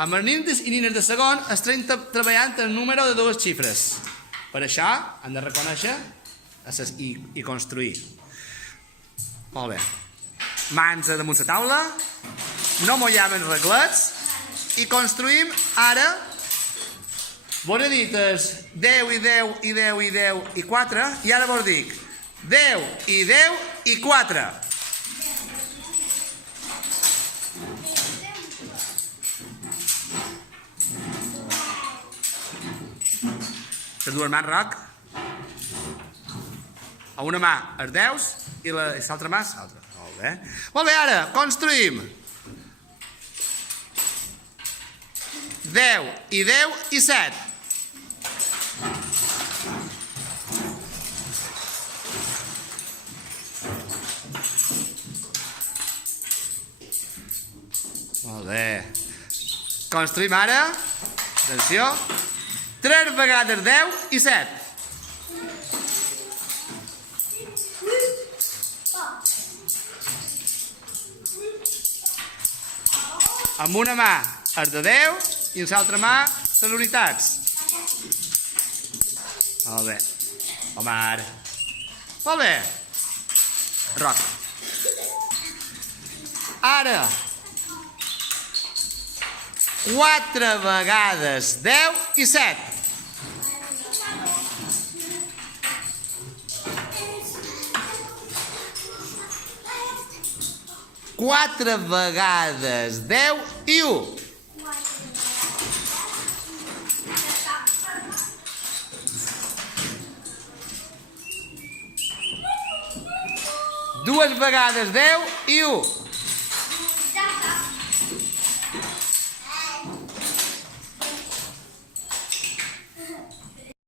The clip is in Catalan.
amb els nins i nines de segon estem treballant el número de dues xifres. Per això hem de reconèixer i construir. Molt bé. Mans damunt la taula, no mollem els reglets i construïm ara. Vos he dit 10 i 10 i 10 i 10 i 4 i ara vos dic 10 i 10 i 4. Les dues mans, Roc. A una mà els 10 i l'altra mà l'altra. Molt bé. Molt bé, ara construïm 10 i 10 i 7. Molt bé. Construïm ara, atenció, 3 vegades 10 i 7. Amb una mà els de 10 i amb l'altra mà les unitats. Molt bé. Omar. Molt bé. Roc. Ara 4 vegades 10 i 7. Quatre vegades 10 i 1. Dues vegades 10 i 1.